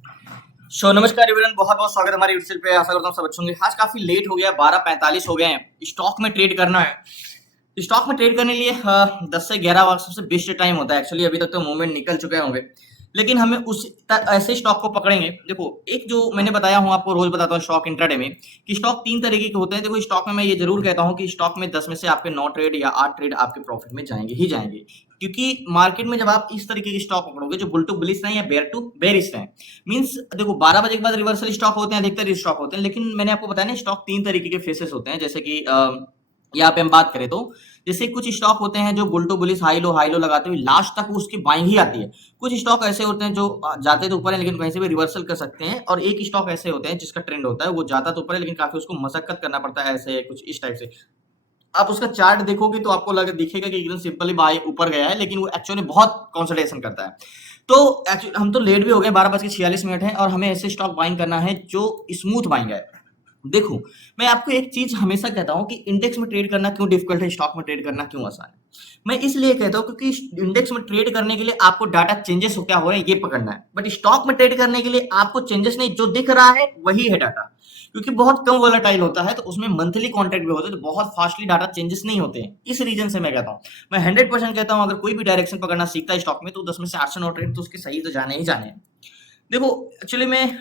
नमस्कार एवरीवन, बहुत बहुत स्वागत है हमारे यूट्यूब पे। आशा करता हूँ सब अच्छे होंगे। आज काफी लेट हो गया, 12:45 हो गए हैं। स्टॉक में ट्रेड करना है। स्टॉक में ट्रेड करने के लिए 10 से 11 वक्त सबसे बेस्ट टाइम होता है। एक्चुअली अभी तक तो मूवमेंट निकल चुके होंगे, लेकिन हमें ऐसे स्टॉक को पकड़ेंगे। देखो, एक जो मैंने बताया हूँ आपको, रोज बताता हूँ स्टॉक इंट्राडे में, कि स्टॉक 3 तरीके के होते हैं। देखो, स्टॉक में मैं ये जरूर कहता हूँ कि स्टॉक में 10 में से आपके 9 ट्रेड या 8 ट्रेड आपके प्रॉफिट में जाएंगे ही जाएंगे। क्योंकि मार्केट में जब आप इस तरीके के स्टॉक पकड़ोगे जो बुल टू बुलिश हैं या बेयर टू बेरिश हैं, मींस देखो 12 बजे के बाद रिवर्सल स्टॉक होते हैं, अधिकतर स्टॉक होते हैं। लेकिन मैंने आपको बताया ना, स्टॉक 3 तरीके के फेसेस होते हैं। जैसे कि यहाँ पे हम बात करें तो जैसे कुछ स्टॉक होते हैं जो bull to bullish high low लगाते हुए लास्ट तक उसकी बाइंग ही आती है। कुछ स्टॉक ऐसे होते हैं जो जाते तो ऊपर है लेकिन कहीं से भी रिवर्सल कर सकते हैं। और एक स्टॉक ऐसे होते हैं जिसका ट्रेंड होता है वो जाता तो ऊपर है लेकिन काफी उसको मशक्कत करना पड़ता है, ऐसे कुछ इस टाइप से। आप उसका चार्ट देखोगे तो आपको लगे दिखेगा कि एकदम सिंपली बाय ऊपर गया है, लेकिन वो एक्चुअली बहुत कंसोलिडेशन करता है। तो हम तो लेट भी हो गए, 12:46 है, और हमें ऐसे स्टॉक बाइंग करना है जो स्मूथ बाइंग है। देखो, मैं आपको एक चीज हमेशा कहता हूं कि इंडेक्स में ट्रेड करना क्यों डिफिकल्ट है, स्टॉक में ट्रेड करना क्यों आसान है। मैं इसलिए कहता हूं क्योंकि इंडेक्स में ट्रेड करने के लिए आपको डाटा चेंजेस हो क्या हो रहे हैं ये पकड़ना है, बट स्टॉक में ट्रेड करने के लिए आपको चेंजेस नहीं, जो दिख रहा है वही है डाटा। क्योंकि बहुत कम वोलेटाइल होता है तो उसमें मंथली कॉन्ट्रैक्ट भी होते हैं, तो बहुत फास्टली डाटा चेंजेस नहीं होते हैं। इस रीजन से मैं कहता हूँ, मैं 100% कहता हूँ, अगर कोई भी डायरेक्शन पकड़ना सीखता है स्टॉक में तो 10 में से 8 से 9 ट्रेड तो उसके सही तो जाने ही जाने हैं। देखो, एक्चुअली में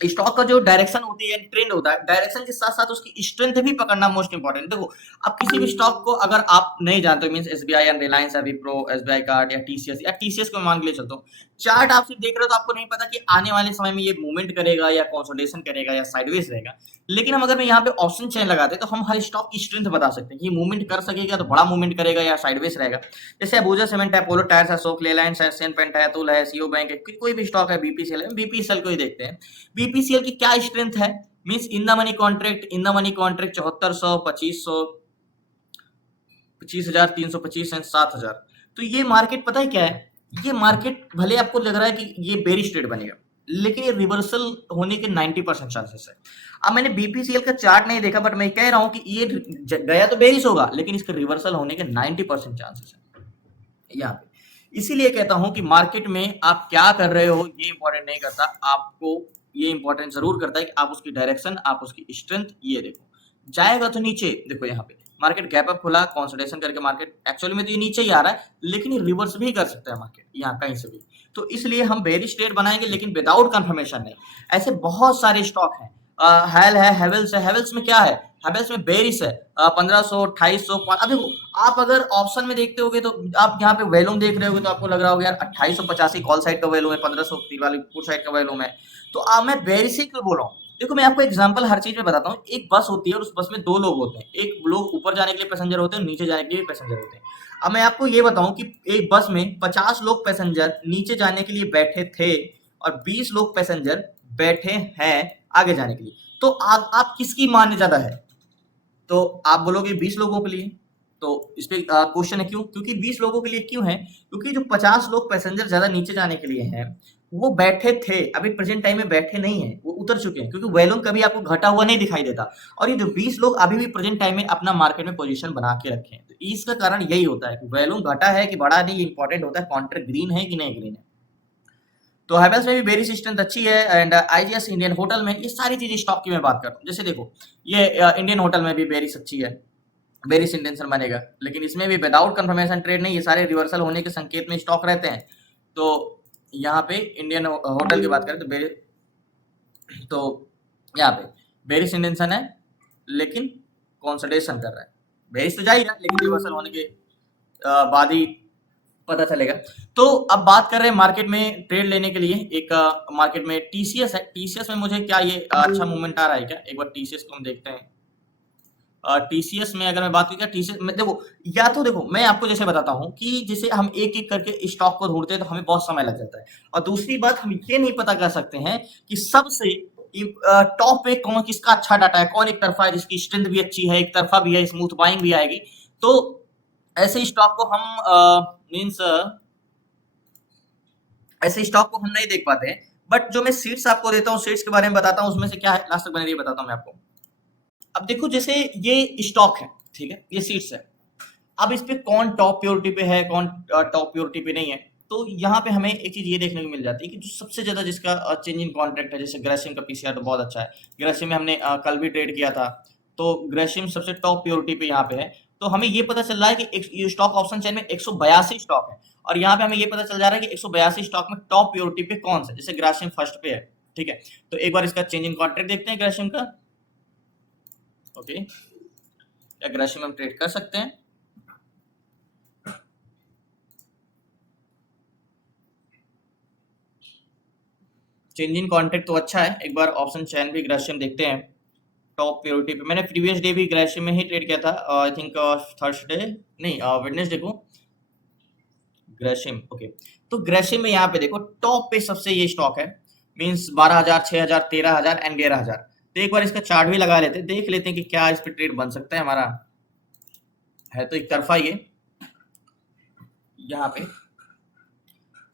स्टॉक का जो डायरेक्शन होती है, ट्रेंड होता है, डायरेक्शन के साथ साथ उसकी स्ट्रेंथ भी पकड़ना मोस्ट इंपॉर्टेंट। देखो, आप किसी भी स्टॉक को अगर आप नहीं जानते, मींस एसबीआई या रिलायंस या विप्रो, एसबीआई कार्ड या टीसीएस को मान के लिए चलता हूँ, चार्ट आप सिर्फ देख रहे हो तो आपको नहीं पता कि आने वाले समय में ये मूवमेंट करेगा या कंसोलिडेशन करेगा या साइडवेज रहेगा। लेकिन हम अगर यहाँ पे ऑप्शन चेन लगाते तो हम हर स्टॉक की स्ट्रेंथ बता सकते हैं कि मूवमेंट कर सकेगा तो बड़ा मूवमेंट करेगा या साइडवेज रहेगा। जैसे अबूजा सीमेंट है, पोलो टायर्स है, अशोक लेलैंड है, एशियन पेंट है, अतुल है, सीओ बैंक है, कोई भी स्टॉक है, बीपीसीएल है, बीपीसीएल को ही देखते हैं। बीपीसीएल की क्या स्ट्रेंथ है, means in the money contract 7400, 2500, 25,325 and 7,000। तो ये मार्केट पता है क्या है, ये मार्केट भले आपको लग रहा है कि ये बेरिश ट्रेड बनेगा, लेकिन ये रिवर्सल होने के 90% चांसेस है। अब मैंने बीपीसीएल का चार्ट नहीं देखा, बट मैं कह रहा हूं कि ये गया तो बेरिश होगा लेकिन इसका रिवर्सल होने के 90% चांसेस है यहाँ पे। इसीलिए कहता हूं कि मार्केट में आप क्या कर रहे हो ये इंपॉर्टेंट नहीं करता, आपको ये इंपॉर्टेंट जरूर करता है कि आप उसकी डायरेक्शन, आप उसकी स्ट्रेंथ ये देखो। जाएगा तो नीचे, देखो यहाँ पे मार्केट गैप अप खुला, कंसोलिडेशन करके मार्केट एक्चुअली में तो ये नीचे ही आ रहा है, लेकिन ये रिवर्स भी कर सकता है मार्केट यहाँ कहीं से भी। तो इसलिए हम बेरिश ट्रेड बनाएंगे लेकिन विदाउट कंफर्मेशन नहीं। ऐसे बहुत सारे स्टॉक हैं, हैल है, हेवल्स है। हेवल्स में क्या है, हेवल्स में बेरिश है 1500, 2800। अब देखो, आप अगर ऑप्शन में देखते होगे तो आप यहाँ पे वैल्यूम देख रहे होगे तो आपको लग रहा होगा यार 2885 कॉल साइड का वैल्यूम है, 1500 वाली पुट साइड का वैल्यूम है। तो मैं बेरिश ही क्यों बोल रहा हूँ। देखो, मैं आपको एग्जांपल हर चीज में बताता हूँ। एक बस होती है और उस बस में 2 लोग होते हैं, एक लोग ऊपर जाने के लिए पैसेंजर होते हैं, नीचे जाने के लिए पैसेंजर होते हैं। अब मैं आपको ये बताऊं कि एक बस में 50 लोग पैसेंजर नीचे जाने के लिए बैठे थे और 20 लोग पैसेंजर बैठे हैं आगे जाने के लिए। तो आप किसकी मान्य ज्यादा है, तो आप बोलोगे 20 लोगों के लिए। तो इस पे क्वेश्चन है क्यों, क्योंकि 20 लोगों के लिए क्यों है, क्योंकि जो 50 लोग पैसेंजर ज्यादा नीचे जाने के लिए हैं वो बैठे थे, अभी प्रेजेंट टाइम में बैठे नहीं है, वो उतर चुके हैं, क्योंकि वैल्यूम कभी आपको घटा हुआ नहीं दिखाई देता। और ये जो 20 लोग अभी भी प्रेजेंट टाइम में अपना मार्केट में पोजीशन बना के रखे हैं, तो इसका कारण यही होता है कि वैल्यूम घटा है कि बढ़ा नहीं, इंपॉर्टेंट होता है कॉन्ट्रैक्ट ग्रीन है कि नहीं ग्रीन है। तो हैवेल्स में भी वेरी स्ट्रेंथ अच्छी है, एंड आईजीएस इंडियन होटल में, ये सारी चीज स्टॉक की मैं बात करता हूँ। जैसे देखो, ये इंडियन होटल में भी वेरी अच्छी है, वेरी इंटेंशन बनेगा, लेकिन इसमें भी विदाउट कंफर्मेशन ट्रेड नहीं, ये सारे रिवर्सल होने के संकेत में स्टॉक रहते हैं। तो यहाँ पे इंडियन होटल की बात करें तो यहाँ पे बेरिश इंटेंशन है लेकिन कंसोलिडेशन कर रहा है। बेरिश तो जाएगा लेकिन रिवर्सल होने के बाद ही पता चलेगा। तो अब बात कर रहे हैं मार्केट में ट्रेड लेने के लिए। एक मार्केट में टीसीएस है, टीसीएस में मुझे क्या ये अच्छा मूवमेंट आ रहा है क्या, एक बार टीसीएस को हम देखते हैं। टीसीएस में अगर मैं बात करूँ, टीसीएस में देखो, या तो देखो मैं आपको जैसे बताता हूँ कि जैसे हम एक एक करके स्टॉक को ढूंढते हैं तो हमें बहुत समय लग जाता है। और दूसरी बात, हम ये नहीं पता कर सकते हैं कि सबसे टॉप पे कौन, किसका अच्छा डाटा है, कौन एक तरफा है जिसकी स्ट्रेंथ भी अच्छी है, एक तरफा भी है, स्मूथ बाइंग भी आएगी। तो ऐसे स्टॉक को हम मीन्स ऐसे स्टॉक को हम नहीं देख पाते हैं। बट जो मैं सीट्स आपको देता हूँ, सीट्स के बारे में बताता हूँ, उसमें से क्या है लास्ट तक बने रहिए, बताता हूँ मैं आपको। अब देखो, जैसे ये स्टॉक है, ठीक है, ये सीट्स है। अब इस पे कौन टॉप प्योरिटी पे है, कौन टॉप प्योरिटी पे नहीं है, तो यहाँ पे हमें एक चीज ये देखने को मिल जाती है कि जो सबसे ज्यादा जिसका चेंज इन कॉन्ट्रैक्ट है, जैसे ग्रेसिम का पीसीआर तो बहुत अच्छा है। ग्रेसिम में हमने कल भी ट्रेड किया था, तो ग्रेसिम सबसे टॉप प्योरिटी पे यहाँ पे है। तो हमें ये पता चल रहा है कि ये स्टॉक ऑप्शन चेन में 182 स्टॉक है, और यहाँ पे हमें ये पता चल जा रहा है कि 182 स्टॉक में टॉप प्योरिटी पे कौन सा, जैसे ग्रेसिम फर्स्ट पे है। ठीक है, तो एक बार इसका चेंज इन कॉन्ट्रैक्ट देखते हैं ग्रेसिम का। ओके, या ग्रेसिम हम ट्रेड कर सकते हैं। चेंज इन कॉन्ट्रैक्ट तो अच्छा है, एक बार ऑप्शन चैन भी ग्रेसिम देखते हैं टॉप प्योरिटी पे। मैंने प्रीवियस डे भी ग्रेसिम में ही ट्रेड किया था, आई थिंक थर्सडे नहीं वेडनेसडे को ग्रेसिम। ओके, तो ग्रेसिम में यहाँ पे देखो टॉप पे सबसे ये स्टॉक है, मींस 12,000, 6,000, 13,000 एंड 11,000। तो एक बार इसका चार्ट भी लगा लेते हैं, देख लेते हैं कि क्या इस पे ट्रेड बन सकता है हमारा। है तो एक तरफा ये यहाँ पे।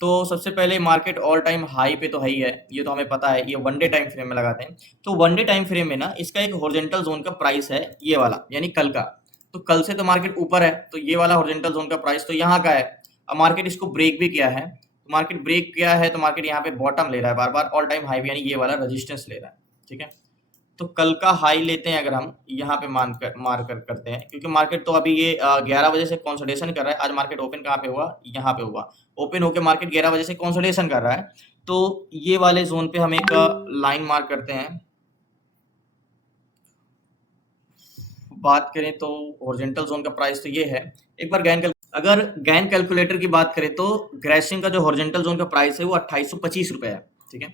तो सबसे पहले मार्केट ऑल टाइम हाई पे तो है ही है, ये तो हमें पता है। ये वन डे टाइम फ्रेम में लगाते हैं, तो वन डे टाइम फ्रेम में ना इसका एक हॉरिजॉन्टल जोन का प्राइस है ये वाला, यानी कल का। तो कल से तो मार्केट ऊपर है, तो ये वाला हॉरिजॉन्टल जोन का प्राइस तो यहाँ का है। अब मार्केट इसको ब्रेक भी किया है, तो मार्केट ब्रेक किया है तो मार्केट यहाँ पे बॉटम ले रहा है बार बार, ऑल टाइम हाई, यानी ये वाला रेजिस्टेंस ले रहा है। ठीक है, तो कल का हाई लेते हैं अगर हम यहाँ पे मार कर करते हैं, क्योंकि मार्केट तो अभी ये 11 बजे से कंसोलिडेशन कर रहा है। आज मार्केट ओपन कहाँ पे हुआ, यहाँ पे हुआ। ओपन होके मार्केट 11 बजे से कंसोलिडेशन कर रहा है, तो ये वाले जोन पे हम एक लाइन मार्क करते हैं। बात करें तो हॉरिजॉन्टल जोन का प्राइस तो ये है। एक बार अगर गैन कैलकुलेटर की बात करें तो ग्रेसिम का जो हॉरिजॉन्टल जोन का प्राइस है वो 2825 रुपए है। ठीक है,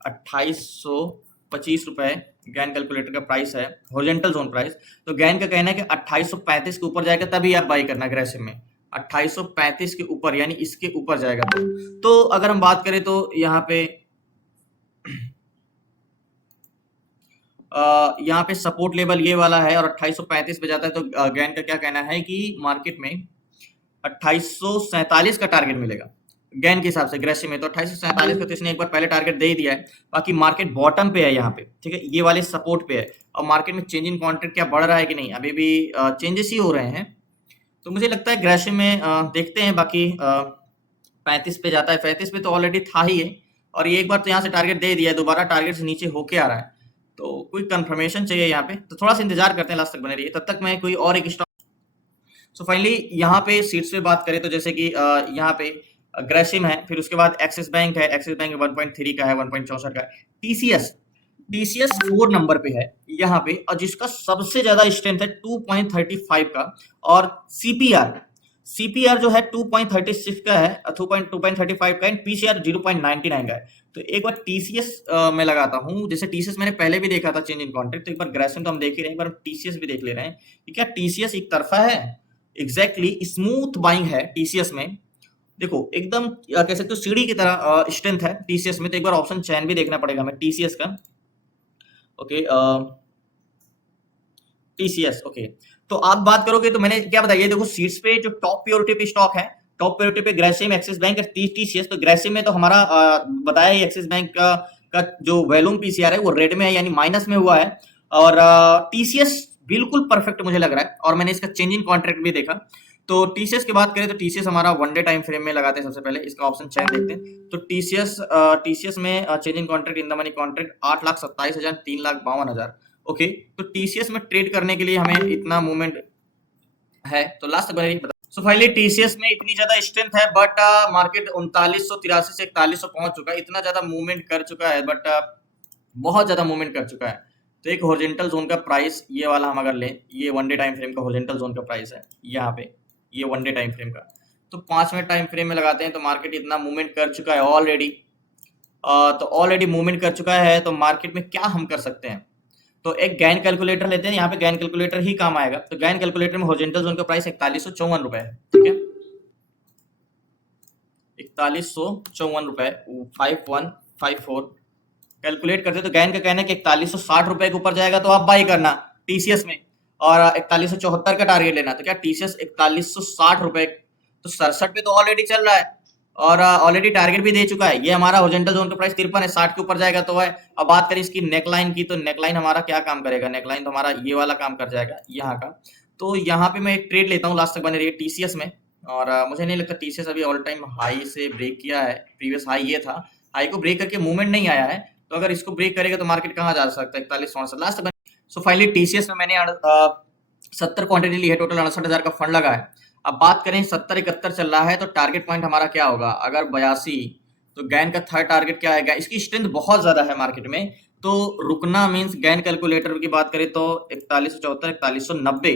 2825 रुपए गैन कैलकुलेटर का प्राइस है, हॉरिजॉन्टल जोन प्राइस। तो गैन का कहना है कि 2835 के ऊपर जाएगा तभी आप बाई करना ग्रेसिम में। 2835 के ऊपर, यानी इसके ऊपर जाएगा तो अगर हम बात करें तो यहाँ पे यहाँ पे सपोर्ट लेवल ये वाला है, और 2835 पे जाता है तो गैन का क्या कहना है कि मार्केट में 2847 का टारगेट मिलेगा गैन के हिसाब से। ग्रेसिम में तो 2847 का तो इसने एक बार पहले टारगेट दे ही दिया है। बाकी मार्केट बॉटम पे है यहाँ पे, ठीक है, ये वाले सपोर्ट पे है। और मार्केट में चेंज इन कॉन्ट्रैक्ट क्या बढ़ रहा है कि नहीं, अभी भी चेंजेस ही हो रहे हैं। तो मुझे लगता है ग्रेसिम में देखते हैं। बाकी 35 पे जाता है, 35 पे तो ऑलरेडी था ही है, और ये एक बार तो यहाँ से टारगेट दे दिया है, दोबारा टारगेट से नीचे होके आ रहा है, तो कोई कंफर्मेशन चाहिए यहाँ पे। तो थोड़ा सा इंतजार करते हैं, लास्ट तक बने रहिए। तब तक मैं कोई और एक स्टॉक। सो फाइनली यहाँ पे सीट्स पे बात करें तो जैसे कि यहाँ पे ग्रेसिम है, फिर उसके बाद एक्सिस बैंक है, एक्सिस बैंक 1.3 का है, 1.64 का है। टीसीएस 4 नंबर पे है यहाँ पे, और जिसका सबसे ज्यादा स्ट्रेंथ है 2.35 का। और सीपीआर जो है 2.36 का है, 2.35 का है, पीसीआर 0.99 का है। तो एक बार टीसीएस में लगाता हूँ। जैसे टीसीएस मैंने पहले भी देखा था चेंज इन कॉन्ट्रैक्ट, तो एक बार ग्रेसिम तो हम देख ही रहे हैं, एक बार टीसीएस भी देख ले रहे हैं कि क्या टीसीएस एक तरफा है। एग्जैक्टली स्मूथ बाइंग है टीसीएस में, देखो एकदम कह सकते हो सीढ़ी की तरह स्ट्रेंथ है टीसीएस में। तो एक बार ऑप्शन चैन भी देखना पड़ेगा हमें टीसीएस का। Okay, TCS. ओके, तो आप बात करोगे तो मैंने क्या बताया, देखो सीट्स पे जो टॉप प्योरिटी पे स्टॉक है, टॉप प्योरिटी पे ग्रेसिम, एक्सिस बैंक और टीसीएस। तो ग्रेसिम में तो हमारा बताया ही, एक्सिस बैंक का जो वैल्यूम पीसीआर है वो रेड में है, यानी माइनस में हुआ है। और टीसीएस बिल्कुल परफेक्ट मुझे लग रहा है, और मैंने इसका चेंज इन कॉन्ट्रैक्ट भी देखा। तो टीसीएस की बात करें तो टीसीएस हमारा वन डे टाइम फ्रेम में लगाते हैं। सबसे पहले इसका ऑप्शन चेन देखते हैं। तो टीसीएस में change in contract, in the money contract 8,27,000, 3,52,000। Okay, तो टीसीएस में ट्रेड करने के लिए हमें इतना मूवमेंट है, तो लास्ट बने बता। सो फाइनली टीसीएस में इतनी ज्यादा स्ट्रेंथ है, बट मार्केट 3983 से 4100 पहुंच चुका है। इतना ज्यादा मूवमेंट कर चुका है, बट बहुत ज्यादा मूवमेंट कर चुका है। तो एक हॉरिजॉन्टल जोन का प्राइस ये वाला हम अगर लें, ये वन डे टाइम फ्रेम का हॉरिजॉन्टल जोन का प्राइस है यहाँ पे, ये वन डे टाइम फ्रेम का। तो 5 मिनट टाइम फ्रेम में लगाते हैं, तो मार्केट इतना मूवमेंट कर चुका है ऑलरेडी। तो ऑलरेडी मूवमेंट कर चुका है, तो मार्केट में क्या हम कर सकते हैं। तो एक गैन कैलकुलेटर लेते हैं, यहाँ पे गैन कैलकुलेटर ही काम आएगा। तो गैन कैलकुलेटर में हॉरिजॉन्टल जोन का प्राइस 4154 रुपए है। ठीक है, 4154 रुपए, 5154 कैलकुलेट करते तो गैन का कहना है कि 4160 रुपए के ऊपर जाएगा तो आप बाई करना टीसीएस में, और 4174 का टारगेट लेना। तो क्या टीसीएस 4160 रुपए, तो 67 पे तो ऑलरेडी चल रहा है, और ऑलरेडी टारगेट भी दे चुका है। ये हमारा हॉरिजॉन्टल जोन का प्राइस 53 है, 60 के ऊपर जाएगा तो है। अब बात करें इसकी नेकलाइन की, तो नेकलाइन हमारा क्या काम करेगा, नेकलाइन तो हमारा ये वाला काम कर जाएगा यहाँ का। तो यहाँ पे मैं एक ट्रेड लेता हूँ, लास्ट तक बने रहिए टीसीएस में। और मुझे नहीं लगता टीसीएस अभी ऑल टाइम हाई से ब्रेक किया है। प्रीवियस हाई ये था, हाई को ब्रेक करके मूवमेंट नहीं आया है, तो अगर इसको ब्रेक करेगा तो मार्केट कहाँ जा सकता है, 41-64 लास्ट। सो फाइनली टीसीएस में मैंने 70 क्वांटिटी ली है, टोटल 68,000 का फंड लगा है। अब बात करें 70-71 चल रहा है, तो टारगेट पॉइंट हमारा क्या होगा अगर 82, तो गैन का थर्ड टारगेट क्या आएगा। इसकी स्ट्रेंथ बहुत ज्यादा है मार्केट में, तो रुकना मीन्स गैन कैलकुलेटर की बात करें तो 4174, 4190।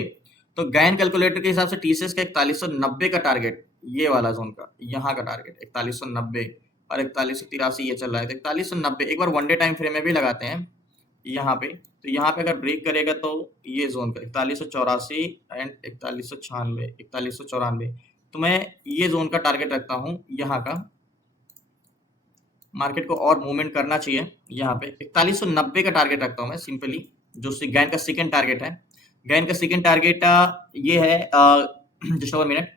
तो गैन कैलकुलेटर के हिसाब से टीसीएस का 4190 का टारगेट, ये वाला जोन का यहाँ का टारगेट 4190, और 4183 ये चल रहा है, तो 4190 एक बार वनडे टाइम फ्रेम में भी लगाते हैं यहाँ पे। तो यहाँ पे अगर ब्रेक करेगा तो ये जोन का 4184 एंड 4196, 4194, तो मैं ये जोन का टारगेट रखता हूँ यहाँ का। मार्केट को और मूवमेंट करना चाहिए, यहाँ पे 4190 का टारगेट रखता हूँ मैं सिंपली, जो गैन का सेकंड टारगेट है। गैन का सेकंड टारगेट ये है, जस्ट ओवर मिनट,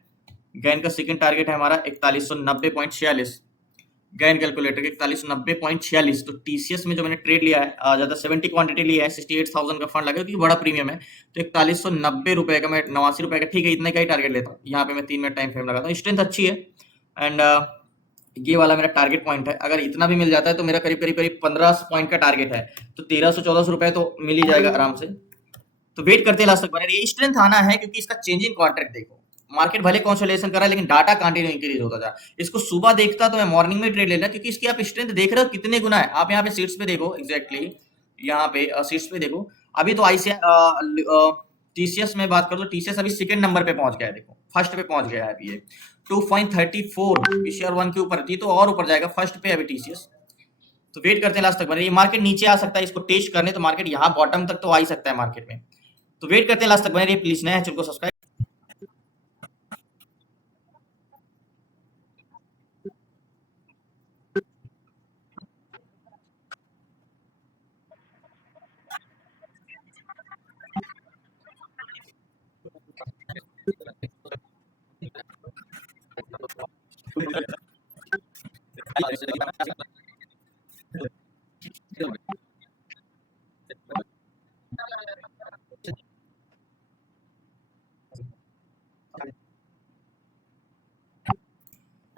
गैन का सेकंड टारगेट है हमारा 4190.46, गैन कैलकुलेटर के 4190.46। तो टीसीएस में जो मैंने ट्रेड लिया है, ज्यादा 70 क्वांटिटी ली है, 68,000 का फंड लगा क्योंकि बड़ा प्रीमियम है, तो 4190 रुपए का, मैं 89 रुपए का, ठीक है इतने का ही टारगेट लेता हूँ। यहाँ पे मैं 3 मिनट टाइम फ्रेम लगाता हूँ, स्ट्रेंथ अच्छी है। एंड ये वाला मेरा टारगेट पॉइंट है, अगर इतना भी मिल जाता है तो मेरा करीब करीब करीब 15 पॉइंट का टारगेट है, तो 1300-1400 रुपए तो मिल ही जाएगा आराम से। तो वेट करते हैं लास्ट तक बने रहिए। स्ट्रेंथ आना है क्योंकि इसका चेंजिंग कॉन्ट्रैक्ट देखो, मार्केट भले कंसोलिडेशन कर रहा है लेकिन डाटा कंटिन्यू इंक्रीज होता था। इसको सुबह देखता तो मैं मॉर्निंग में ट्रेड लेना, क्योंकि इसकी आप स्ट्रेंथ देख रहे हो कितने गुना है। आप यहाँ पे सीट्स पे देखो, एग्जैक्टली यहाँ पे सीट्स पे देखो। अभी तो आईसीआई टीसीएस में बात करो तो टीसीएस अभी सेकंड नंबर पे पहुंच गया है, देखो फर्स्ट पे पहुंच गया है अभी ये 2.34 पीसीआर 1 के ऊपर थी, तो और ऊपर जाएगा, फर्स्ट पे अभी टीसीएस। तो वेट करते हैं लास्ट तक बने। ये मार्केट नीचे आ सकता है, इसको टेस्ट करने, तो मार्केट यहाँ बॉटम तक तो आ ही सकता है मार्केट में। तो वेट करते हैं लास्ट तक बने रहिए, प्लीज नए हैं चैनल को सब्सक्राइब।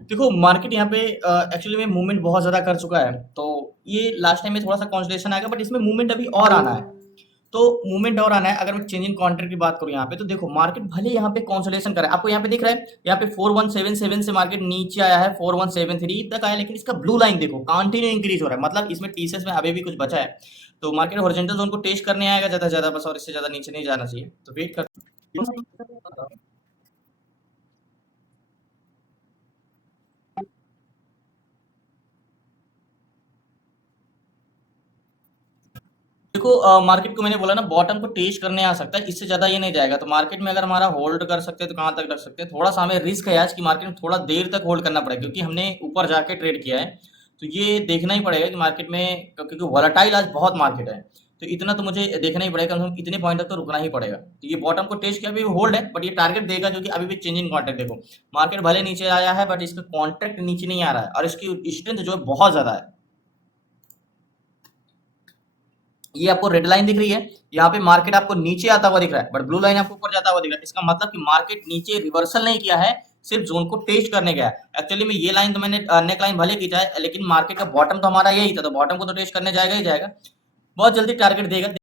देखो मार्केट यहाँ पे एक्चुअली में मूवमेंट बहुत ज्यादा कर चुका है, तो ये लास्ट टाइम में थोड़ा सा कॉन्सोलेशन आएगा, बट इसमें मूवमेंट अभी और आना है। तो मूवमेंट और आना है। अगर मैं चेंजिंग कॉन्ट्रैक्ट की बात करूं यहाँ पे, तो देखो मार्केट भले यहाँ पे कॉन्सोलेशन करे, आपको यहाँ पे दिख रहा है, यहाँ पे 4177 से मार्केट नीचे आया है, 4173 तक आया, लेकिन इसका ब्लू लाइन देखो कंटिन्यू इंक्रीज हो रहा है, मतलब इसमें टीसीएस में अभी भी कुछ बचा है। तो मार्केट हॉरिजॉन्टल जोन को टेस्ट करने आएगा ज्यादा से ज्यादा बस, और इससे ज्यादा नीचे नहीं जाना चाहिए। तो वेट कर। देखो मार्केट को मैंने बोला ना, बॉटम को टेस्ट करने आ सकता है, इससे ज्यादा ये नहीं जाएगा। तो मार्केट में अगर हमारा होल्ड कर सकते हैं तो कहाँ तक रख सकते हैं, थोड़ा सा हमें रिस्क है आज की मार्केट में, थोड़ा देर तक होल्ड करना पड़ेगा, क्योंकि हमने ऊपर जाके ट्रेड किया है। तो ये देखना ही पड़ेगा कि मार्केट में, क्योंकि वॉलेटाइल आज बहुत मार्केट है, तो इतना तो मुझे देखना ही पड़ेगा, हम इतने पॉइंट तक तो रुकना ही पड़ेगा। तो ये बॉटम को टेस्ट किया, अभी होल्ड है, बट ये टारगेट देगा, क्योंकि अभी भी चेंजिंग कॉन्ट्रैक्ट देखो, मार्केट भले नीचे आया है बट इसका कॉन्ट्रैक्ट नीचे नहीं आ रहा है, और इसकी स्ट्रेंथ जो है बहुत ज्यादा है। ये आपको रेड लाइन दिख रही है, यहाँ पे मार्केट आपको नीचे आता हुआ दिख रहा है, बट ब्लू लाइन आपको ऊपर जाता हुआ दिख रहा है। इसका मतलब कि मार्केट नीचे रिवर्सल नहीं किया है, सिर्फ जोन को टेस्ट करने गया है। एक्चुअली में ये लाइन तो मैंने नेक लाइन भले की जाए, लेकिन मार्केट का बॉटम तो हमारा यही था, तो बॉटम को तो टेस्ट करने जाएगा ही जाएगा, बहुत जल्दी टारगेट देगा।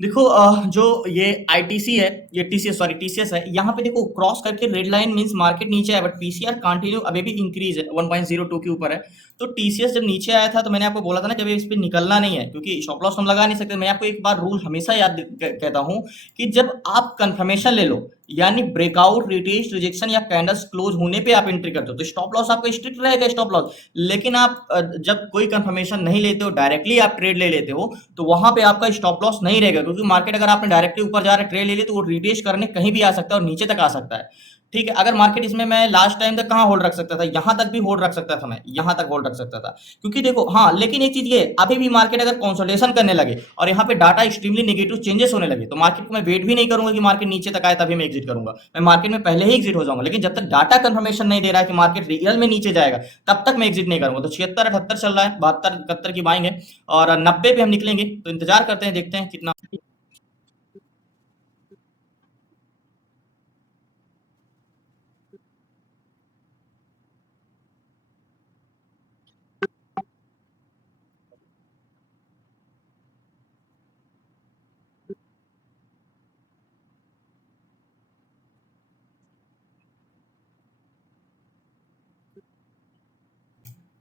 देखो जो ये आईटीसी है, ये टीसीएस सॉरी टीसीएस है, यहाँ पे देखो क्रॉस करके रेड लाइन मींस मार्केट नीचे है, बट पीसीआर कंटिन्यू अभी भी इंक्रीज है, 1.02 के ऊपर है। तो टीसीएस जब नीचे आया था तो मैंने आपको बोला था ना कि अभी इस पे निकलना नहीं है, क्योंकि स्टॉप लॉस हम लगा नहीं सकते। मैं आपको एक बार रूल हमेशा याद कहता हूँ कि जब आप कंफर्मेशन ले लो, यानी ब्रेकआउट, रिटेस्ट, रिजेक्शन या कैंडल्स क्लोज होने पे आप एंट्री करते हो, तो स्टॉप लॉस आपका स्ट्रिक्ट रहेगा स्टॉप लॉस। लेकिन आप जब कोई कंफर्मेशन नहीं लेते हो, डायरेक्टली आप ट्रेड ले लेते हो, तो वहां पे आपका स्टॉप लॉस नहीं रहेगा, क्योंकि मार्केट अगर आपने डायरेक्टली ऊपर जा रहे ट्रेड ले लिया तो वो रिटेस्ट करने कहीं भी आ सकता है और नीचे तक आ सकता है। ठीक है, अगर मार्केट इसमें मैं लास्ट टाइम तक कहाँ होल्ड रख सकता था, यहां तक भी होल्ड रख सकता था, मैं यहां तक होल्ड रख सकता था, क्योंकि देखो हाँ, लेकिन एक चीज ये अभी भी मार्केट अगर कंसोलिडेशन करने लगे और यहाँ पे डाटा एक्सट्रीमली नेगेटिव चेंजेस होने लगे, तो मार्केट को मैं वेट भी नहीं करूंगा कि मार्केट नीचे तक आए तभी मैं एग्जिट करूंगा, मैं मार्केट में पहले ही एग्जिट हो जाऊंगा। लेकिन जब तक डाटा कंफर्मेशन नहीं दे रहा है कि मार्केट रियल में नीचे जाएगा, तब तक मैं एग्जिट नहीं करूंगा। तो 76 78 चल रहा है, 72 71 की बाइंग है और 90 पे हम निकलेंगे, तो इंतजार करते हैं, देखते हैं कितना।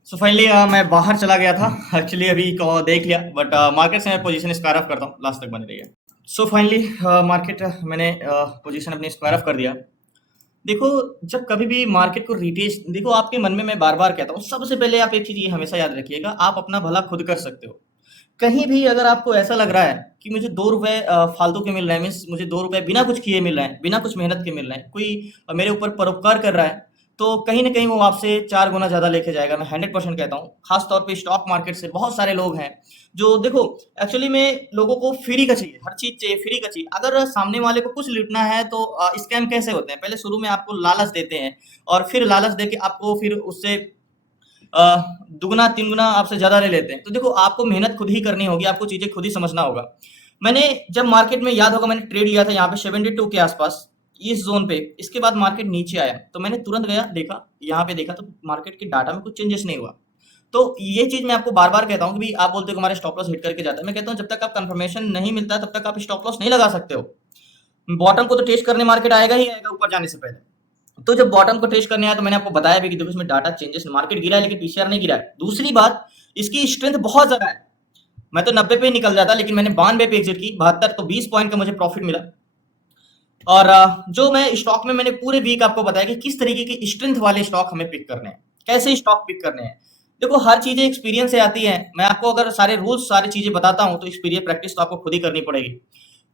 सो फाइनली मैं बाहर चला गया था एक्चुअली, अभी देख लिया, बट मार्केट से मैं पोजीशन स्क्वायर ऑफ करता हूँ, लास्ट तक बने रहिए। सो फाइनली मार्केट मैंने पोजीशन अपनी स्क्वायर ऑफ कर दिया। देखो, जब कभी भी मार्केट को रिटेस्ट, देखो आपके मन में मैं बार बार कहता हूँ, सबसे पहले आप एक चीज ये हमेशा याद रखिएगा, आप अपना भला खुद कर सकते हो। कहीं भी अगर आपको ऐसा लग रहा है कि मुझे 2 रुपए फालतू के मिल रहे हैं, मीन्स मुझे 2 रुपए बिना कुछ किए मिल रहे हैं, बिना कुछ मेहनत के मिल रहे हैं, कोई मेरे ऊपर परोपकार कर रहा है, तो कहीं ना कहीं वो आपसे 4 गुना ज्यादा लेके जाएगा, मैं 100% कहता हूँ। खास तौर पे स्टॉक मार्केट से बहुत सारे लोग हैं जो, देखो एक्चुअली में लोगों को फ्री का चाहिए, हर चीज चाहिए, फ्री का चाहिए। अगर सामने वाले को कुछ लूटना है तो स्कैम कैसे होते हैं, पहले शुरू में आपको लालच देते हैं और फिर लालच देके आपको फिर उससे दुगना तीन गुना आपसे ज्यादा ले लेते हैं। तो देखो, आपको मेहनत खुद ही करनी होगी, आपको चीजें खुद ही समझना होगा। मैंने जब मार्केट में, याद होगा, मैंने ट्रेड लिया था यहाँ पे 72 के आसपास, इस जोन पे। इसके बाद मार्केट नीचे आया तो मैंने तुरंत गया, देखा यहाँ पे, देखा तो मार्केट के डाटा में कुछ चेंजेस नहीं हुआ। तो ये चीज मैं आपको बार बार कहता हूँ कि भाई, आप बोलते हो हमारे स्टॉप लॉस हिट करके जाता है, मैं कहता हूँ जब तक आप कंफर्मेशन नहीं मिलता तब तक आप स्टॉप लॉस नहीं लगा सकते हो। बॉटम को तो टेस्ट करने मार्केट आएगा ही आएगा ऊपर जाने से पहले। तो जब बॉटम को टेस्ट करने आया तो मैंने आपको बताया भी कि देखो इसमें डाटा चेंजेस, मार्केट गिरा है लेकिन पीसीआर नहीं गिरा है। दूसरी बात, इसकी स्ट्रेंथ बहुत ज्यादा है। मैं तो 90 पे ही निकल जाता, लेकिन मैंने 92 पे एग्जिट की, 72, तो 20 पॉइंट का मुझे प्रॉफिट मिला। और जो मैं स्टॉक में, मैंने पूरे वीक आपको बताया कि किस तरीके की स्ट्रेंथ वाले स्टॉक हमें पिक करने हैं, कैसे स्टॉक पिक करने हैं। देखो, हर चीजें एक्सपीरियंस से आती है। मैं आपको अगर सारे रूल्स, सारी चीजें बताता हूँ तो एक्सपीरियंस, प्रैक्टिस तो आपको खुद ही करनी पड़ेगी।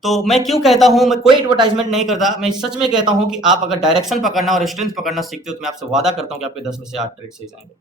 तो मैं क्यों कहता हूँ, मैं कोई एडवर्टाइजमेंट नहीं करता, मैं सच में कहता हूँ कि आप अगर डायरेक्शन पकड़ना और स्ट्रेंथ पकड़ना सीखते हो तो मैं आपसे वादा करता हूँ कि आपके 10 में से 8 ट्रेड सही जाएंगे।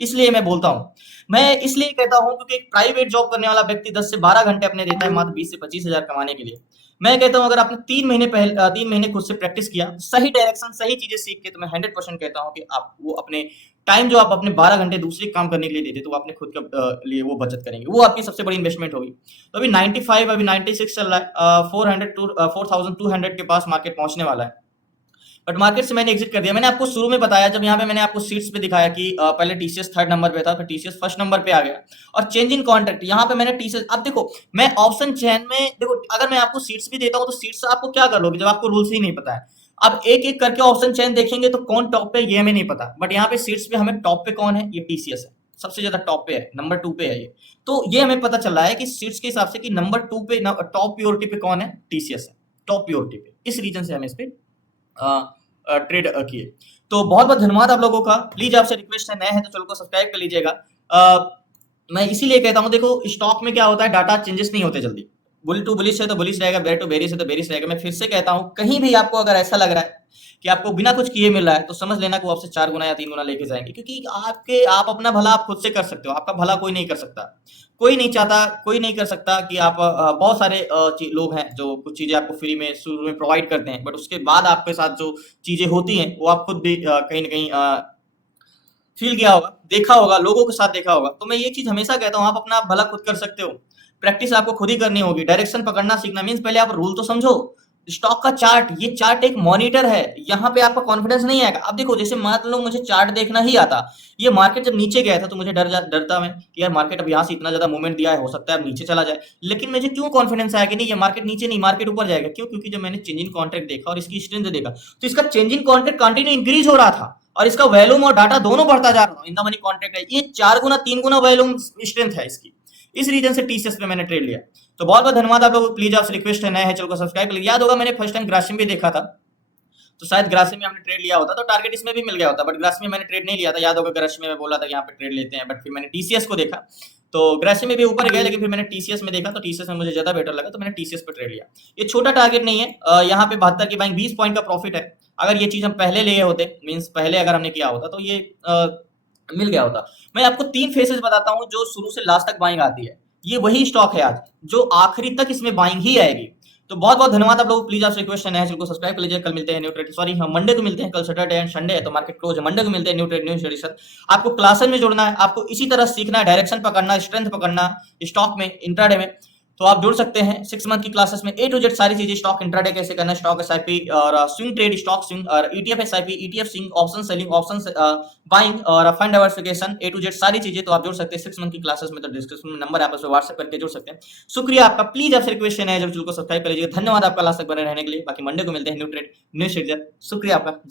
इसलिए मैं बोलता हूँ, मैं इसलिए कहता हूँ क्योंकि एक प्राइवेट जॉब करने वाला व्यक्ति 10 से 12 घंटे अपने देता है मात्र 20 से 25 हजार कमाने के लिए। मैं कहता हूँ अगर आपने 3 महीने पहले 3 महीने खुद से प्रैक्टिस किया, सही डायरेक्शन, सही चीजें सीख के, तो मैं 100% कहता हूँ कि आप वो अपने टाइम जो आप अपने 12 घंटे दूसरे काम करने के लिए देते, तो वो अपने खुद के लिए वो बचत करेंगे, वो आपकी सबसे बड़ी इन्वेस्टमेंट होगी। तो अभी 95, अभी 96 चल रहा है, 4200 के पास मार्केट पहुंचने वाला है, बट मार्केट से मैंने एग्जिट कर दिया। मैंने आपको शुरू में बताया, जब यहाँ पे मैंने आपको सीट्स पे दिखाया कि पहले टीसीएस 3rd नंबर पे था, फिर टीसीएस 1st नंबर पे आ गया, और चेंज इन कॉन्ट्रैक्ट यहाँ पे मैंने टीसीएस, अब देखो मैं ऑप्शन चेन में, देखो अगर मैं आपको सीट्स भी देता हूँ तो सीट्स आपको क्या कर लोगे जब आपको रूल्स ही नहीं पता है। अब एक एक करके ऑप्शन चेन देखेंगे तो कौन टॉप पे ये हमें नहीं पता, बट यहाँ पे सीट्स पे हमें टॉप पे कौन है, ये टीसीएस है, सबसे ज्यादा टॉप पे है, नंबर 2 पे है ये। तो ये हमें पता चल रहा है कि सीट्स के हिसाब से कि नंबर 2 पे, टॉप प्योरिटी पे कौन है, टीसीएस है, टॉप प्योरिटी पे। इस रीजन से हमें इस पे ट्रेड किए। तो बहुत बहुत धन्यवाद आप लोगों का। प्लीज आपसे रिक्वेस्ट है, नए हैं तो चैनल को सब्सक्राइब कर लीजिएगा। मैं इसीलिए कहता हूँ, देखो स्टॉक में क्या होता है, डाटा चेंजेस नहीं होते जल्दी। बुल टू बुलिश है तो बुलिश रहेगा, बेयर टू बेरिश है तो बेरिश रहेगा। मैं फिर से कहता हूँ, कहीं भी आपको अगर ऐसा लग रहा है कि आपको बिना कुछ किए मिल रहा है, तो समझ लेना कि वो आपसे 4 गुना या 3 गुना लेके जाएंगे, क्योंकि आप अपना भला आप खुद से कर सकते हो, आपका भला कोई नहीं कर सकता। कोई नहीं चाहता, कोई नहीं कर सकता कि आप, बहुत सारे लोग हैं जो कुछ चीजें आपको फ्री में शुरू में प्रोवाइड करते हैं, बट उसके बाद आपके साथ जो चीजें होती हैं वो आप खुद भी कहीं ना कहीं फील किया होगा, देखा होगा, लोगों के साथ देखा होगा। तो मैं ये चीज हमेशा कहता हूँ, आप अपना भला खुद कर सकते हो, प्रैक्टिस आपको खुद ही करनी होगी। डायरेक्शन पकड़ना सीखना मीन्स पहले आप रूल तो समझो, स्टॉक का चार्ट, ये चार्ट एक मॉनिटर है, यहाँ पे आपका कॉन्फिडेंस नहीं आएगा। अब देखो जैसे मान लो मुझे चार्ट देखना ही आता, ये मार्केट जब नीचे गया था तो मुझे डरता मैं कि यार मार्केट अब यहाँ से इतना ज्यादा मूवमेंट दिया है, हो सकता है अब नीचे चला जाए। लेकिन मुझे क्यों कॉन्फिडेंस आया कि नहीं ये मार्केट नीचे नहीं, मार्केट ऊपर जाएगा? क्यों? क्योंकि जब मैंने चेंजिंग कॉन्ट्रैक्ट देखा और इसकी स्ट्रेंथ देखा तो इसका चेंजिंग कॉन्ट्रैक्ट कंटिन्यू इंक्रीज हो रहा था और इसका वैल्यूम और डाटा दोनों बढ़ता जा रहा था। इन द मनी कॉन्ट्रैक्ट है ये 4 गुना 3 गुना वैल्यूम स्ट्रेंथ है इसकी। इस रीजन से टीसीएस पे मैंने ट्रेड लिया। तो बहुत बहुत धन्यवाद आप लोगों को। प्लीज आपसे रिक्वेस्ट है, नए हैं चैनल को सब्सक्राइब कर लीजिए। याद होगा मैंने फर्स्ट टाइम ग्रासिम भी देखा था, तो शायद ग्रासिम में हमने ट्रेड लिया होता तो टारगेट इसमें भी मिल गया होता, बट ग्रासिम में मैंने ट्रेड नहीं लिया था। याद होगा ग्रासिम में मैं बोला था कि यहाँ पे ट्रेड लेते हैं, बट फिर मैंने टीसीएस को देखा तो ग्रासिम में भी ऊपर गया, लेकिन फिर मैंने टीसीएस में देखा तो टीसीएस में मुझे ज्यादा बेटर लगा तो मैंने टीसीएस पे ट्रेड लिया। ये छोटा टारगेट नहीं है, यहाँ पे 72 की बाइंग 20 पॉइंट का प्रॉफिट है। अगर ये चीज हम पहले लिए होते, मीन्स पहले अगर हमने किया होता तो ये मिल गया होता। मैं आपको 3 फेसेस बताता हूँ जो शुरू से लास्ट तक बाइंग आती है। ये वही स्टॉक है आज जो आखिरी तक इसमें बाइंग ही आएगी। तो बहुत बहुत धन्यवाद आप लोग। प्लीज आपसे रिक्वेस्ट है, नए चैनल को सब्सक्राइब कर लीजिए। कल मिलते हैं न्यू ट्रेड, सॉरी हम मंडे को मिलते हैं, कल सैटरडे एंड संडे है तो मार्केट क्लोज है। मंडे को मिलते हैं new trade new study sir. आपको क्लासेस में जुड़ना है, आपको इसी तरह सीखना है, डायरेक्शन पकड़ना, स्ट्रेंथ पकड़ना स्टॉक में, इंट्राडे में, तो आप जुड़ सकते हैं 6 मंथ की क्लासेस में। ए टू जेड सारी चीजें, स्टॉक इंट्राडे कैसे करना है, स्टॉक एसआईपी और स्विंग ट्रेड, स्टॉक स्विंग और ETF SIP, ETF swing, option selling, option buying और fund diversification, A to Z सारी चीजें तो आप जुड़ सकते हैं 6 मंथ की क्लासेस में। तो डिस्क्रिप्शन में नंबर है, आप उस पर व्हाट्सएप करके जुड़ सकते हैं। शुक्रिया आपका। प्लीज आपसे रिक्वेस्ट है जब चैनल को सब्सक्राइब कर लीजिए। धन्यवाद आपका लास्ट तक बने रहने के लिए। बाकी मंडे को मिलते हैं न्यू ट्रेड न्यू शेड्यूल। शुक्रिया आपका।